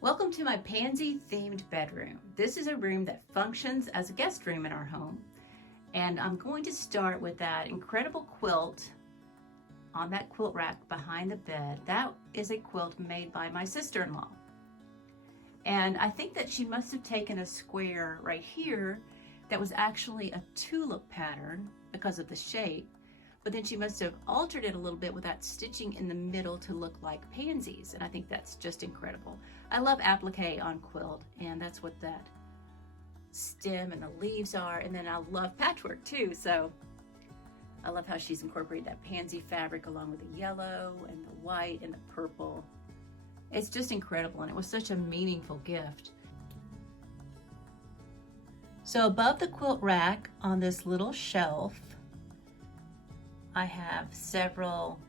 Welcome to my Pansy themed bedroom. This is a room that functions as a guest room in our home. And I'm going to start with that incredible quilt on that quilt rack behind the bed. That is a quilt made by my sister-in-law. And I think that she must have taken a square right here that was actually a tulip pattern because of the shape. But then she must have altered it a little bit with that stitching in the middle to look like pansies. And I think that's just incredible. I love applique on quilt, and that's what that stem and the leaves are. And then I love patchwork too. So I love how she's incorporated that pansy fabric along with the yellow and the white and the purple. It's just incredible, and it was such a meaningful gift. So above the quilt rack on this little shelf, I have several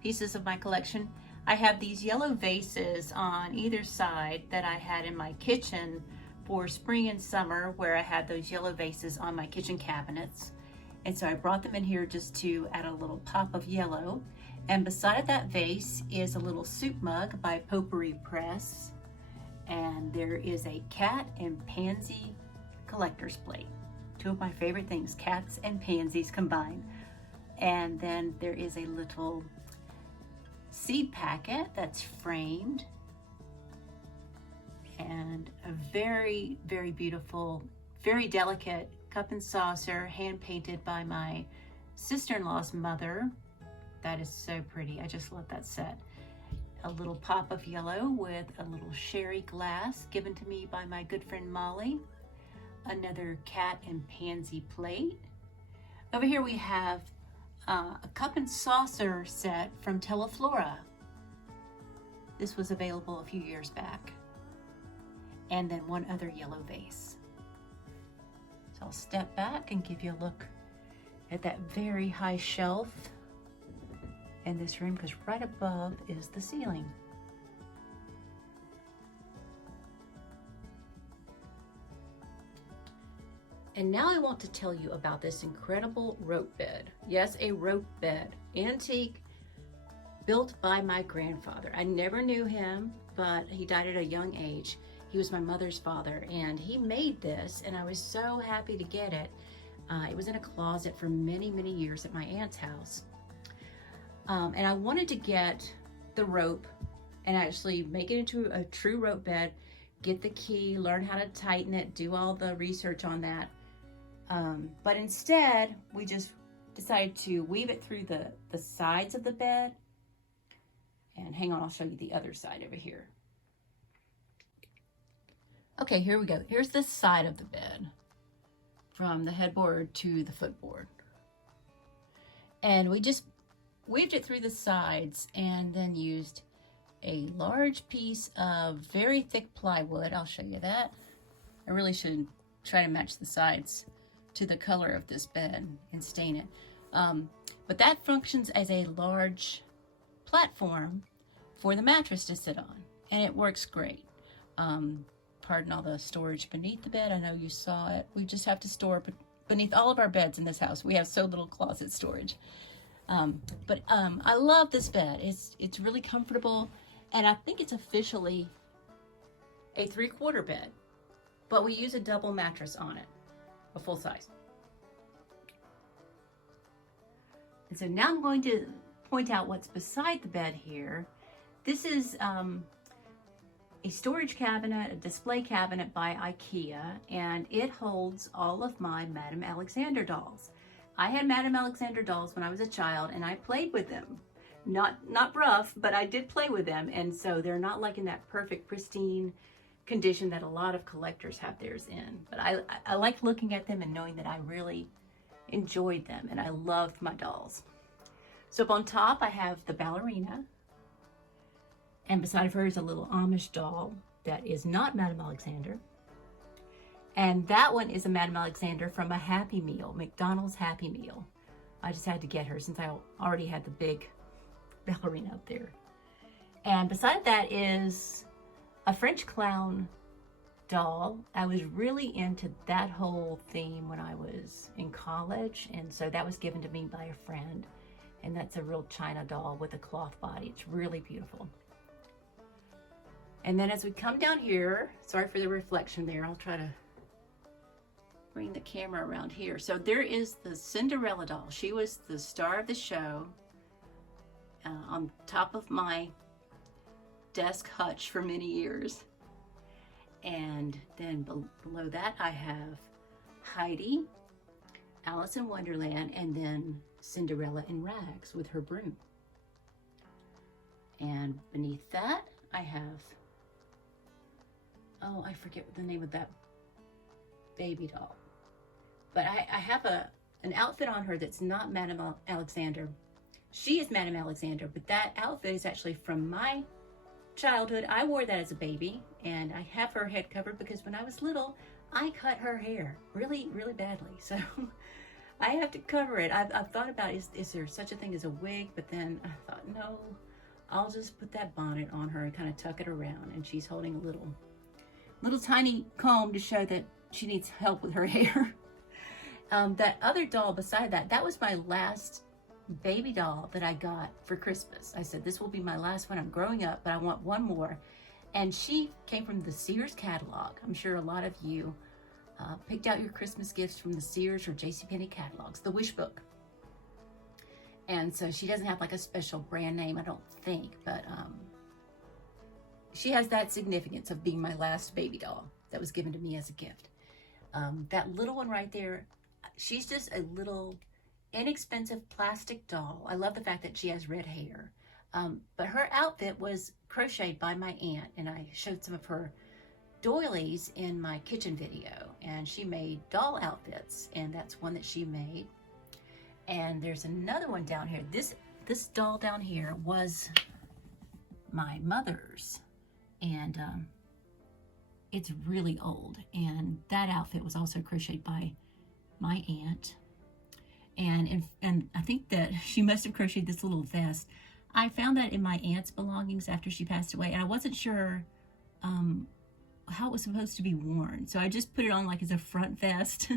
pieces of my collection. I have these yellow vases on either side that I had in my kitchen for spring and summer, where I had those yellow vases on my kitchen cabinets. And so I brought them in here just to add a little pop of yellow. And beside that vase is a little soup mug by Potpourri Press. And there is a cat and pansy collector's plate. Two of my favorite things, cats and pansies combined. And then there is a little seed packet that's framed, and a very, very beautiful, very delicate cup and saucer, hand painted by my sister-in-law's mother. That is so pretty. I just love that set. A little pop of yellow with a little sherry glass given to me by my good friend Molly. Another cat and pansy plate. Over here we have a cup and saucer set from Teleflora. This was available a few years back. And then one other yellow vase. So I'll step back and give you a look at that very high shelf in this room, because right above is the ceiling. And now I want to tell you about this incredible rope bed. Yes, a rope bed, antique, built by my grandfather. I never knew him, but he died at a young age. He was my mother's father, and he made this, and I was so happy to get it. It was in a closet for many, many years at my aunt's house. And I wanted to get the rope and actually make it into a true rope bed, get the key, learn how to tighten it, do all the research on that. But instead, we just decided to weave it through the sides of the bed. And hang on, I'll show you the other side over here. Okay, here we go. Here's the side of the bed, from the headboard to the footboard. And we just weaved it through the sides and then used a large piece of very thick plywood. I'll show you that. I really should try to match the sides to the color of this bed and stain it. But that functions as a large platform for the mattress to sit on, and it works great. Pardon all the storage beneath the bed. I know you saw it. We just have to store beneath all of our beds in this house. We have so little closet storage. But I love this bed. It's really comfortable, and I think it's officially a 3/4 bed, but we use a double mattress on it, a full size. And so now I'm going to point out what's beside the bed here. This is a storage cabinet, a display cabinet by IKEA, and it holds all of my Madame Alexander dolls. I had Madame Alexander dolls when I was a child, and I played with them. Not rough, but I did play with them, and so they're not like in that perfect, pristine condition that a lot of collectors have theirs in. But I like looking at them and knowing that I really enjoyed them, and I loved my dolls. So up on top, I have the ballerina, and beside of her is a little Amish doll that is not Madame Alexander. And that one is a Madame Alexander from a Happy Meal, McDonald's Happy Meal. I just had to get her since I already had the big ballerina up there. And beside that is a French clown doll. I was really into that whole theme when I was in college, and so that was given to me by a friend. And that's a real China doll with a cloth body. It's really beautiful. And then as we come down here, sorry for the reflection there, I'll try to bring the camera around here. So there is the Cinderella doll. She was the star of the show, on top of my desk hutch for many years. And then below that I have Heidi, Alice in Wonderland, and then Cinderella in rags with her broom. And beneath that I have, oh, I forget what the name of that baby doll. But I have an outfit on her that's not Madame Alexander. She is Madame Alexander, but that outfit is actually from my childhood. I wore that as a baby, and I have her head covered because when I was little, I cut her hair really, really badly. So I have to cover it. I've thought about, is there such a thing as a wig? But then I thought, no, I'll just put that bonnet on her and kind of tuck it around. And she's holding a little tiny comb to show that she needs help with her hair. That other doll beside that, that was my last baby doll that I got for Christmas. I said, this will be my last one. I'm growing up, but I want one more. And she came from the Sears catalog. I'm sure a lot of you picked out your Christmas gifts from the Sears or JCPenney catalogs, the Wish Book. And so she doesn't have like a special brand name, I don't think, but she has that significance of being my last baby doll that was given to me as a gift. That little one right there, she's just a little inexpensive plastic doll. I love the fact that she has red hair. But her outfit was crocheted by my aunt, and I showed some of her doilies in my kitchen video, and she made doll outfits, and that's one that she made. And there's another one down here. This doll down here was my mother's, and it's really old, and that outfit was also crocheted by my aunt. And I think that she must have crocheted this little vest. I found that in my aunt's belongings after she passed away, and I wasn't sure how it was supposed to be worn. So I just put it on like as a front vest.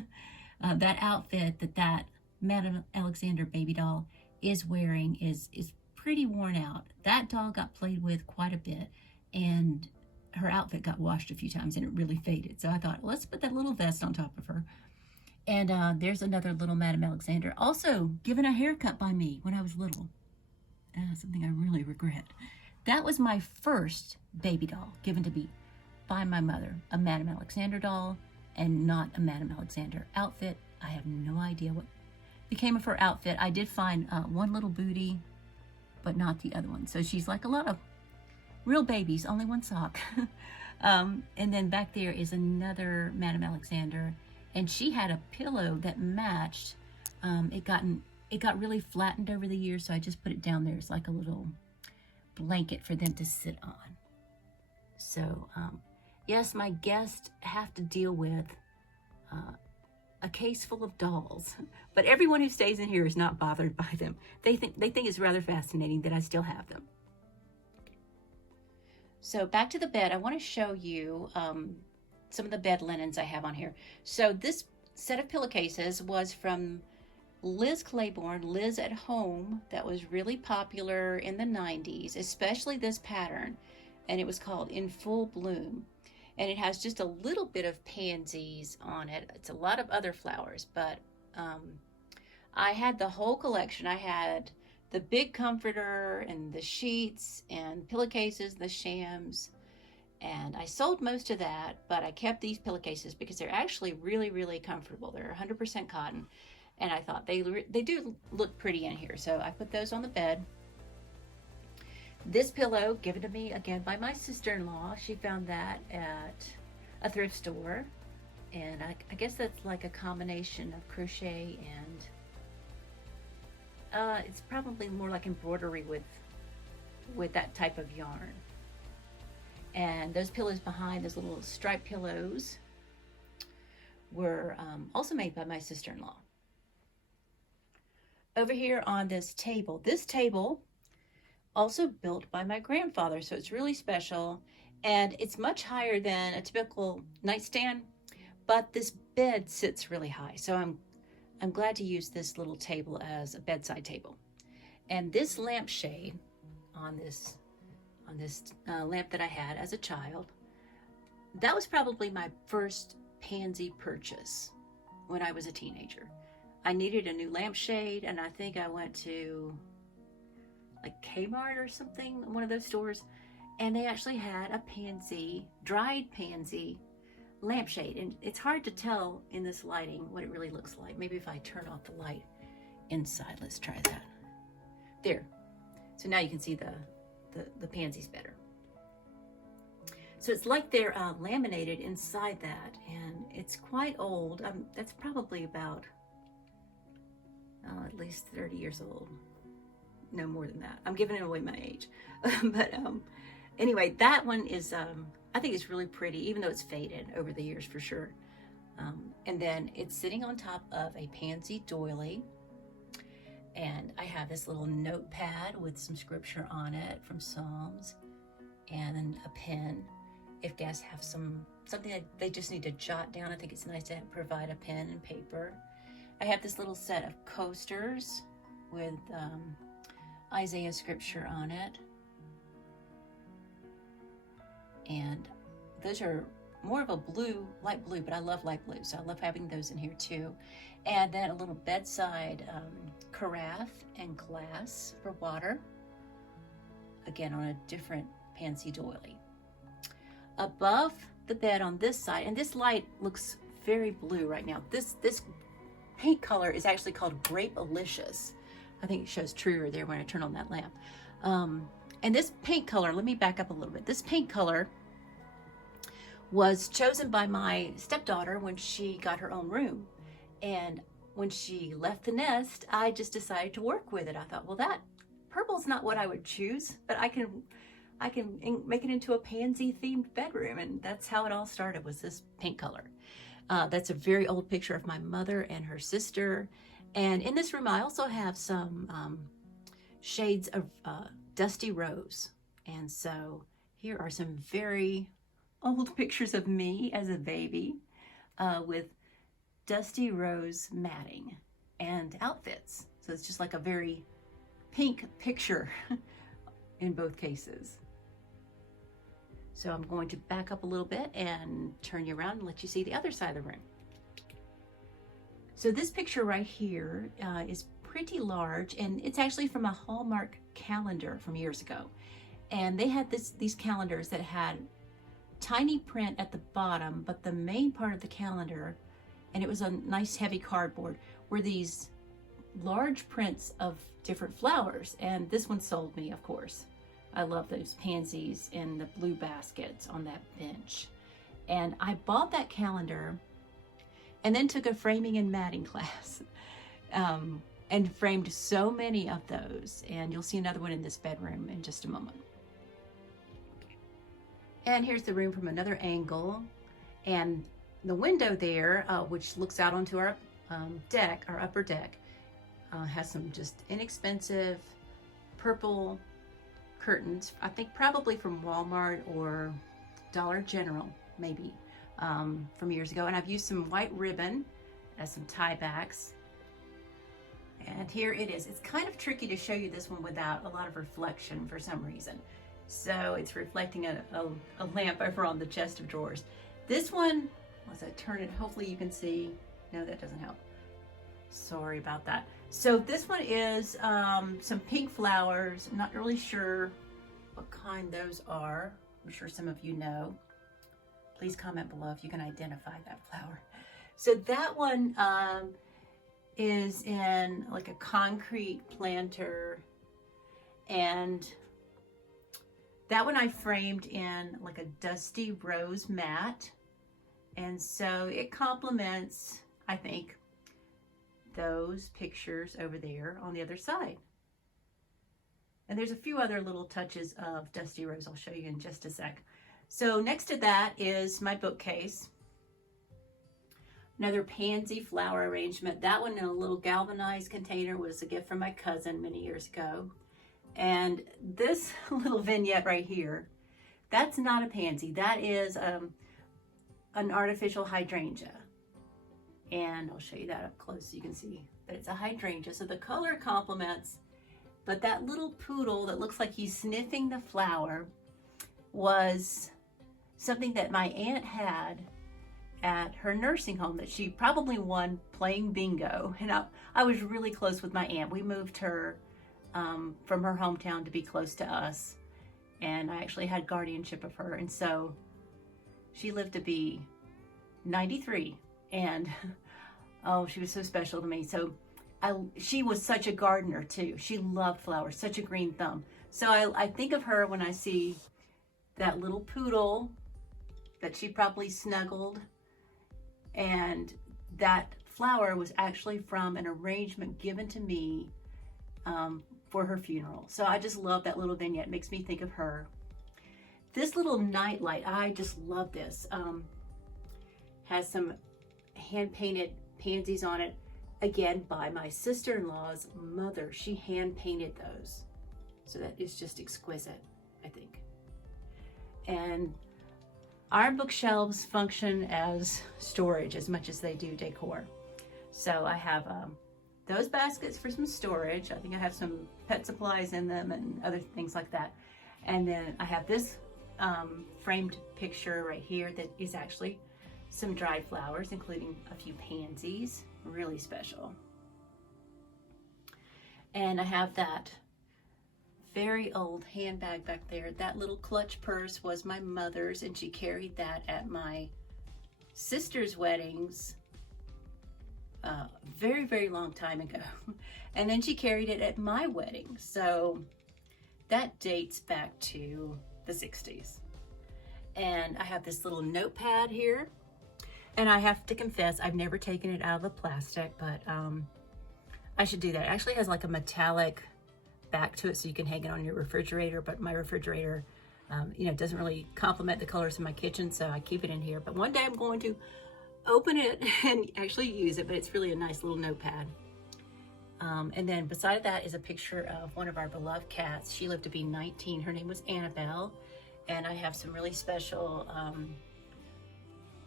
That outfit that Madame Alexander baby doll is wearing is pretty worn out. That doll got played with quite a bit, and her outfit got washed a few times and it really faded. So I thought, let's put that little vest on top of her. And there's another little Madame Alexander, also given a haircut by me when I was little. Something I really regret. That was my first baby doll given to me by my mother, a Madame Alexander doll and not a Madame Alexander outfit. I have no idea what became of her outfit. I did find one little booty, but not the other one. So she's like a lot of real babies, only one sock. And then back there is another Madame Alexander, and she had a pillow that matched. It got really flattened over the years, so I just put it down there as like a little blanket for them to sit on. So yes, my guests have to deal with a case full of dolls, but everyone who stays in here is not bothered by them. They think it's rather fascinating that I still have them. So back to the bed, I want to show you some of the bed linens I have on here. So this set of pillowcases was from Liz Claiborne, Liz at Home, that was really popular in the 90s, especially this pattern, and it was called In Full Bloom. And it has just a little bit of pansies on it. It's a lot of other flowers, but I had the whole collection. I had the big comforter and the sheets and pillowcases, the shams, and I sold most of that, but I kept these pillowcases because they're actually really, really comfortable. They're 100% cotton, and I thought they do look pretty in here, so I put those on the bed. This pillow, given to me again by my sister-in-law. She found that at a thrift store, and I guess that's like a combination of crochet and it's probably more like embroidery with that type of yarn. And those pillows behind, those little striped pillows, were also made by my sister-in-law. Over here on this table also built by my grandfather, so it's really special, and it's much higher than a typical nightstand, but this bed sits really high, so I'm glad to use this little table as a bedside table. And this lampshade on on this lamp that I had as a child. That was probably my first Pansy purchase when I was a teenager. I needed a new lampshade, and I think I went to like Kmart or something, one of those stores, and they actually had a Pansy, dried Pansy lampshade. And it's hard to tell in this lighting what it really looks like. Maybe if I turn off the light inside, let's try that. There. So now you can see the pansies better. So it's like they're laminated inside that, and it's quite old. That's probably about at least 30 years old. No more than that. I'm giving away my age. But anyway, that one is, I think it's really pretty, even though it's faded over the years for sure. And then it's sitting on top of a Pansy doily. And I have this little notepad with some scripture on it from Psalms, and then a pen. If guests have something that they just need to jot down, I think it's nice to provide a pen and paper. I have this little set of coasters with Isaiah scripture on it. And those are more of a blue, light blue, but I love light blue, so I love having those in here too. And then a little bedside carafe and glass for water, again on a different Pansy doily. Above the bed on this side, and this light looks very blue right now. This paint color is actually called Grape-alicious. I think it shows truer there when I turn on that lamp. And this paint color, let me back up a little bit. This paint color was chosen by my stepdaughter when she got her own room. And when she left the nest, I just decided to work with it. I thought, well, that purple's not what I would choose, but I can make it into a Pansy themed bedroom. And that's how it all started, was this paint color. That's a very old picture of my mother and her sister. And in this room, I also have some shades of dusty rose. And so here are some very old pictures of me as a baby with dusty rose matting and outfits. So it's just like a very pink picture in both cases. So I'm going to back up a little bit and turn you around and let you see the other side of the room. So this picture right here is pretty large, and it's actually from a Hallmark calendar from years ago. And they had these calendars that had tiny print at the bottom, but the main part of the calendar, and it was a nice heavy cardboard, were these large prints of different flowers. And this one sold me, of course. I love those pansies in the blue baskets on that bench. And I bought that calendar and then took a framing and matting class and framed so many of those. And you'll see another one in this bedroom in just a moment. And here's the room from another angle. And the window there, which looks out onto our deck, our upper deck, has some just inexpensive purple curtains. I think probably from Walmart or Dollar General, maybe, from years ago. And I've used some white ribbon as some tie backs. And here it is. It's kind of tricky to show you this one without a lot of reflection for some reason. So it's reflecting a lamp over on the chest of drawers. This one, as I turn it, hopefully you can see. No, that doesn't help. Sorry about that. So this one is some pink flowers. I'm not really sure what kind those are. I'm sure some of you know. Please comment below if you can identify that flower. So that one is in like a concrete planter, and that one I framed in like a dusty rose mat. And so it complements, I think, those pictures over there on the other side. And there's a few other little touches of dusty rose I'll show you in just a sec. So next to that is my bookcase. Another pansy flower arrangement. That one in a little galvanized container was a gift from my cousin many years ago. And this little vignette right here, that's not a pansy. That is an artificial hydrangea. And I'll show you that up close so you can see that it's a hydrangea. So the color complements, but that little poodle that looks like he's sniffing the flower was something that my aunt had at her nursing home that she probably won playing bingo. And I was really close with my aunt. We moved her from her hometown to be close to us. And I actually had guardianship of her. And so she lived to be 93. And oh, she was so special to me. So she was such a gardener too. She loved flowers, such a green thumb. So I think of her when I see that little poodle that she probably snuggled. And that flower was actually from an arrangement given to me for her funeral. So I just love that little vignette. It makes me think of her. This little nightlight, I just love this. Has some hand-painted pansies on it. Again, by my sister-in-law's mother. She hand-painted those. So that is just exquisite, I think. And our bookshelves function as storage as much as they do decor. So I have those baskets for some storage. I think I have some pet supplies in them and other things like that. And then I have this framed picture right here that is actually some dried flowers, including a few pansies, really special. And I have that very old handbag back there. That little clutch purse was my mother's, and she carried that at my sister's weddings very, very long time ago. And then she carried it at my wedding. So that dates back to the 60s. And I have this little notepad here. And I have to confess, I've never taken it out of the plastic, but I should do that. It actually has like a metallic back to it so you can hang it on your refrigerator, but my refrigerator doesn't really complement the colors in my kitchen, so I keep it in here. But one day I'm going to open it and actually use it, but it's really a nice little notepad. And then beside that is a picture of one of our beloved cats. She lived to be 19. Her name was Annabelle, and I have some really special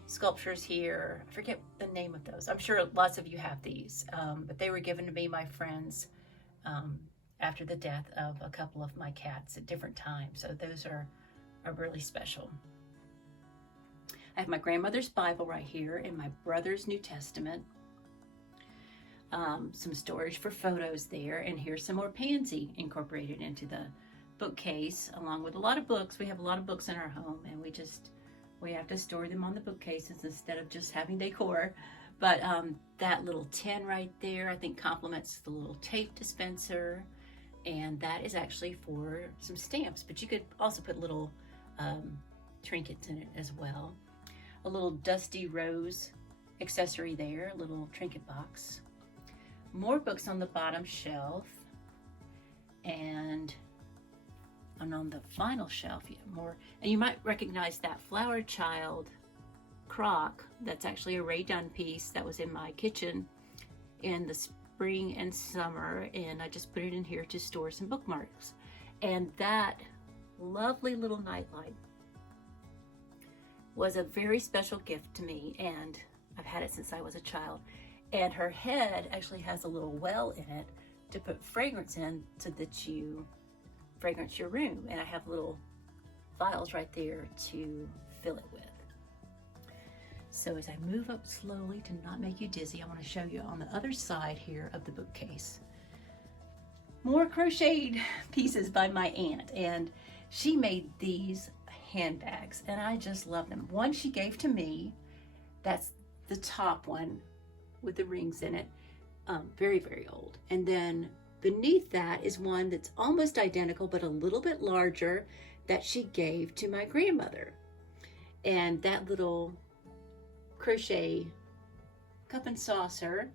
sculptures here. I forget the name of those. I'm sure lots of you have these, but they were given to me, my friends, after the death of a couple of my cats at different times. So those are really special. I have my grandmother's Bible right here and my brother's New Testament. Some storage for photos there, and here's some more pansy incorporated into the bookcase, along with a lot of books. We have a lot of books in our home, and we have to store them on the bookcases instead of just having decor. But that little tin right there, I think complements the little tape dispenser. And that is actually for some stamps, but you could also put little trinkets in it as well. A little dusty rose accessory there, a little trinket box. More books on the bottom shelf. And on the final shelf, more. And you might recognize that Flower Child crock. That's actually a Ray Dunn piece that was in my kitchen in the spring and summer, and I just put it in here to store some bookmarks. And that lovely little nightlight was a very special gift to me, and I've had it since I was a child. And her head actually has a little well in it to put fragrance in so that you fragrance your room. And I have little vials right there to fill it with. So as I move up slowly to not make you dizzy, I want to show you on the other side here of the bookcase. More crocheted pieces by my aunt, and she made these handbags, and I just love them. One she gave to me, that's the top one with the rings in it, very, very old. And then beneath that is one that's almost identical, but a little bit larger, that she gave to my grandmother. And that little crochet cup and saucer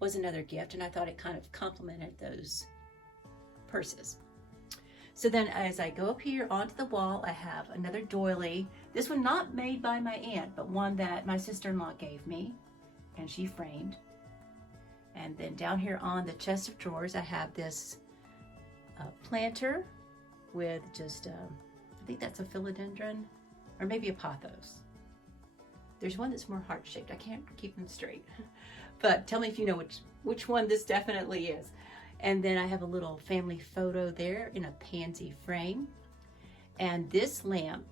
was another gift, and I thought it kind of complemented those purses. So then as I go up here onto the wall, I have another doily. This one not made by my aunt, but one that my sister-in-law gave me, and she framed. And then down here on the chest of drawers, I have this planter with just, I think that's a philodendron, or maybe a pothos. There's one that's more heart-shaped. I can't keep them straight. But tell me if you know which one this definitely is. And then I have a little family photo there in a pansy frame. And this lamp,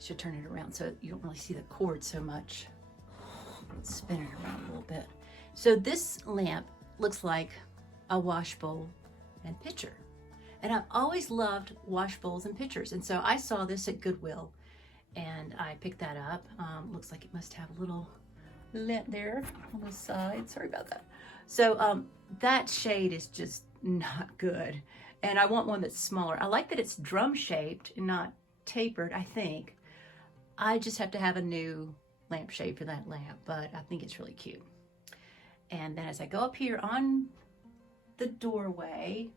should turn it around so you don't really see the cord so much. Spin it around a little bit. So this lamp looks like a wash bowl and pitcher. And I've always loved wash bowls and pitchers. And so I saw this at Goodwill and I picked that up. Looks like it must have a little lint there on the side. Sorry about that. So that shade is just not good. And I want one that's smaller. I like that it's drum shaped and not tapered, I think. I just have to have a new lampshade for that lamp, but I think it's really cute. And then as I go up here on the doorway,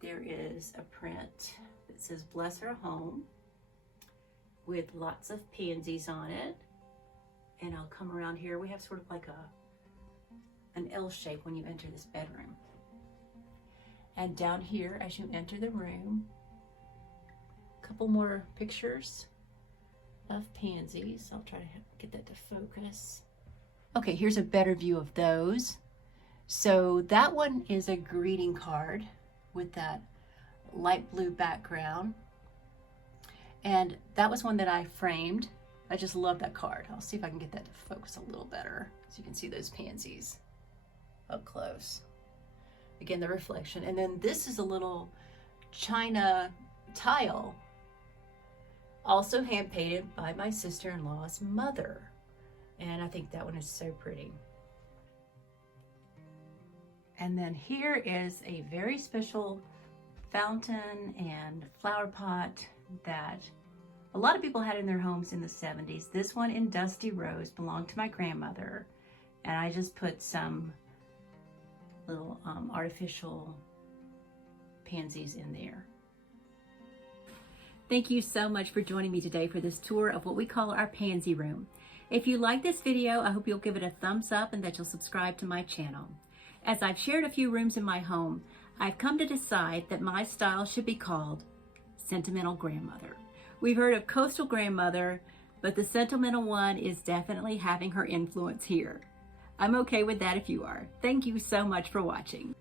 there is a print that says "Bless Her Home" with lots of pansies on it. And I'll come around here. We have sort of like an L shape when you enter this bedroom. And down here, as you enter the room, a couple more pictures of pansies. I'll try to get that to focus. Okay, here's a better view of those. So that one is a greeting card with that light blue background. And that was one that I framed. I just love that card. I'll see if I can get that to focus a little better so you can see those pansies up close. Again, the reflection. And then this is a little china tile, also hand painted by my sister-in-law's mother. And I think that one is so pretty. And then here is a very special fountain and flower pot that a lot of people had in their homes in the 70s. This one in Dusty Rose belonged to my grandmother. And I just put some little artificial pansies in there. Thank you so much for joining me today for this tour of what we call our pansy room. If you like this video, I hope you'll give it a thumbs up and that you'll subscribe to my channel. As I've shared a few rooms in my home, I've come to decide that my style should be called Sentimental Grandmother. We've heard of Coastal Grandmother, but the sentimental one is definitely having her influence here. I'm okay with that if you are. Thank you so much for watching.